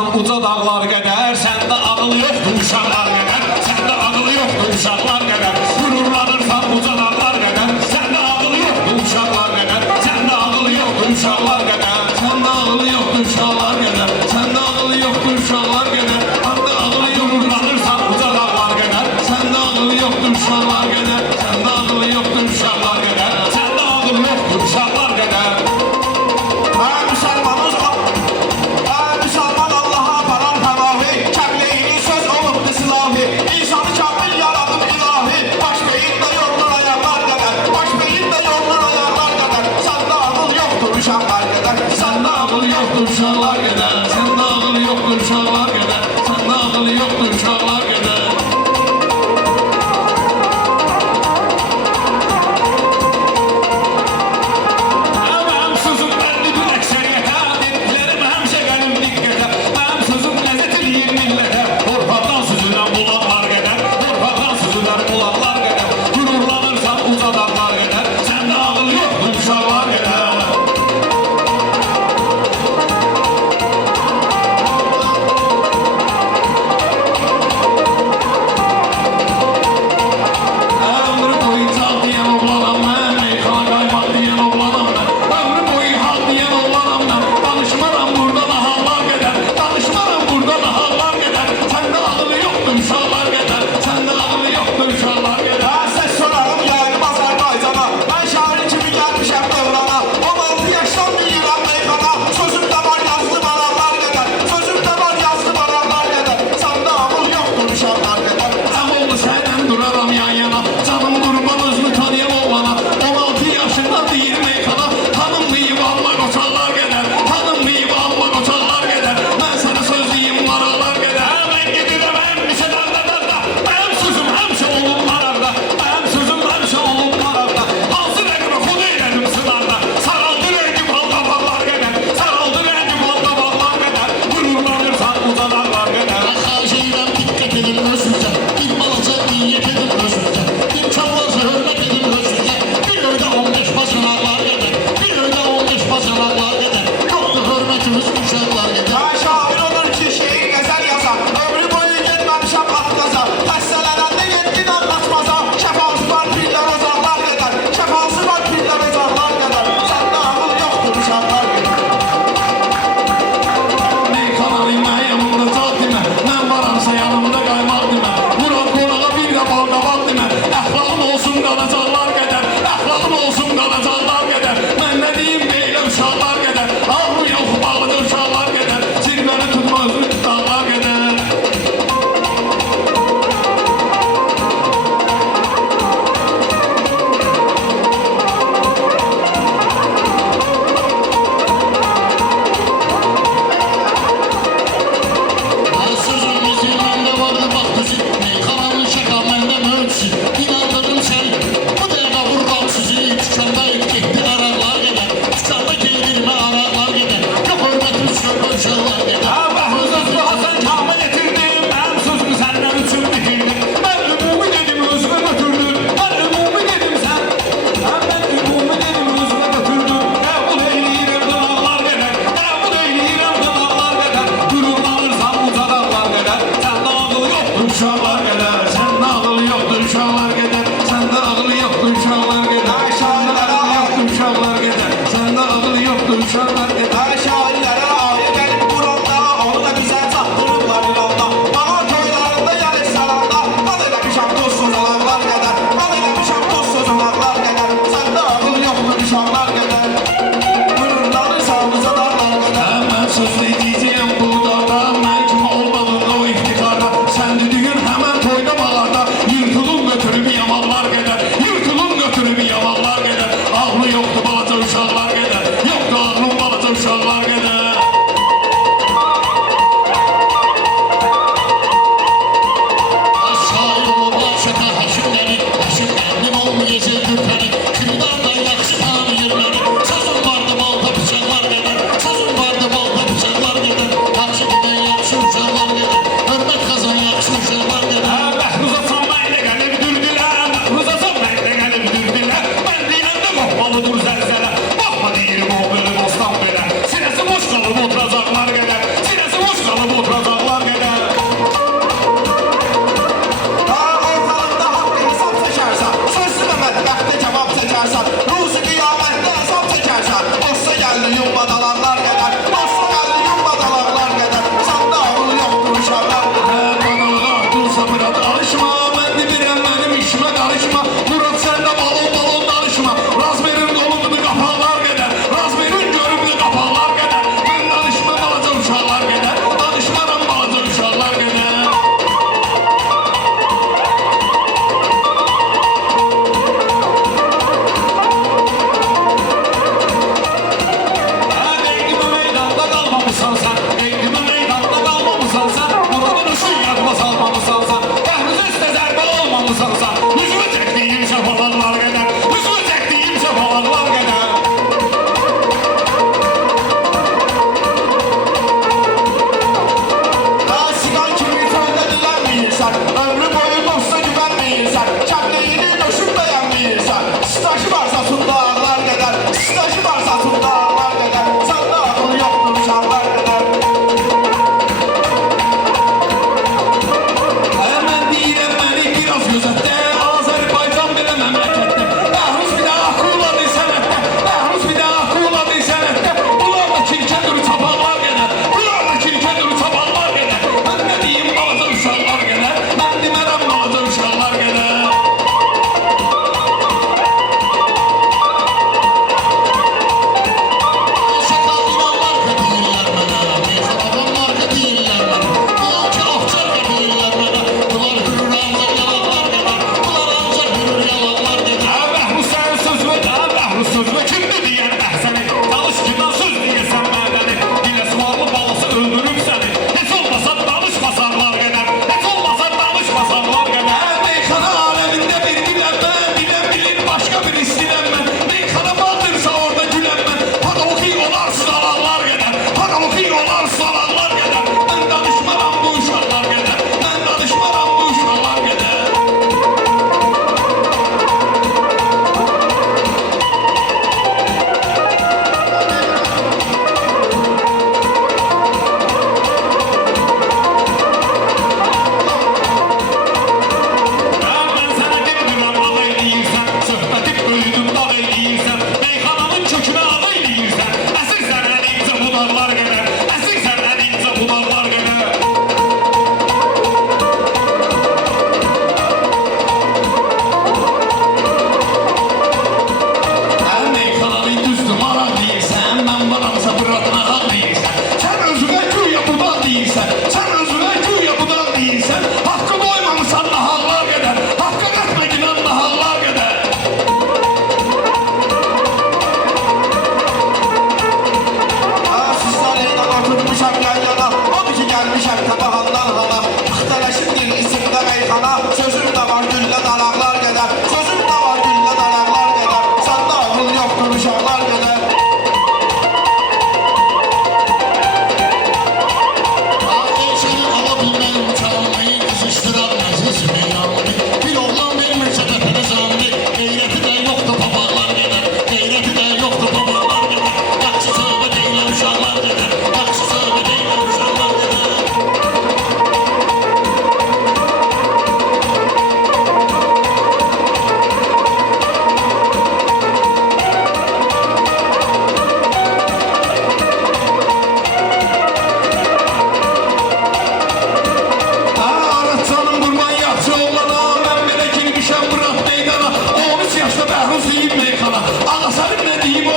Tırmanırsan uca dağlar qədər, səndə ağıl yoxdur uşaqlar qədər, səndə ağıl yoxdur uşaqlar qədər. Gururlanırsan uca dağlar qədər, səndə ağıl yoxdur uşaqlar qədər, səndə ağıl yoxdur uşaqlar qədər, səndə ağıl yoxdur uşaqlar qədər, səndə ağıl yoxdur uşaqlar qədər, səndə ağıl gururlanırsan uca dağlar qədər, səndə ağıl yoxdur uşaqlar qədər, səndə ağıl yoxdur uşaqlar qədər, səndə ağıl yoxdur uşaqlar qədər. Uşaqlar qədər, səndə ağıl yoxdur uşaqlar qədər, səndə ağıl yoxdur uşaqlar qədər. Mənim sözüm bəllidir əksəriyyətə, dediklərim həmişə qənim diqqətə. Mənim sözüm ləzzət eləyir millətə, torpaqdan süzülən bulaqlar qədər, torpaqdan süzülən bulaqlar qədər. Gururlanırsan uca dağlar qədər, səndə ağıl yoxdur uşaqlar qədər. Gece gürpəni, kırdan da yaxşı tanıyır məni.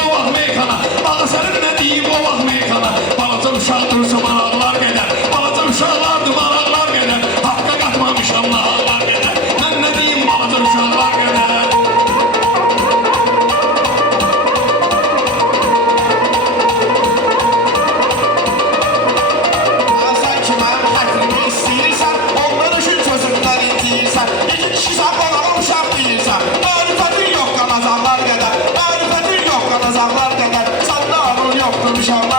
o vaxt meykana, bala sənin nə deyim o vaxt meykana. Balaca uşaq dursa maraqlar qədər, balaca uşaqlardır maraqlar qədər, haqqa qatmamışam nahaqlar qədər. Mən nə deyim balaca uşaqlar qədər. Sən ki mənim xətrimi istəyirsən, onları üçün sözümdən intirirsən. İki kişisən, bana uşaq deyirsən. Mərifətin yox qanacaqlar qədər, mərifətin yox qanacaqlar qədər. Səndə ağıl yoxdur uşaqlar.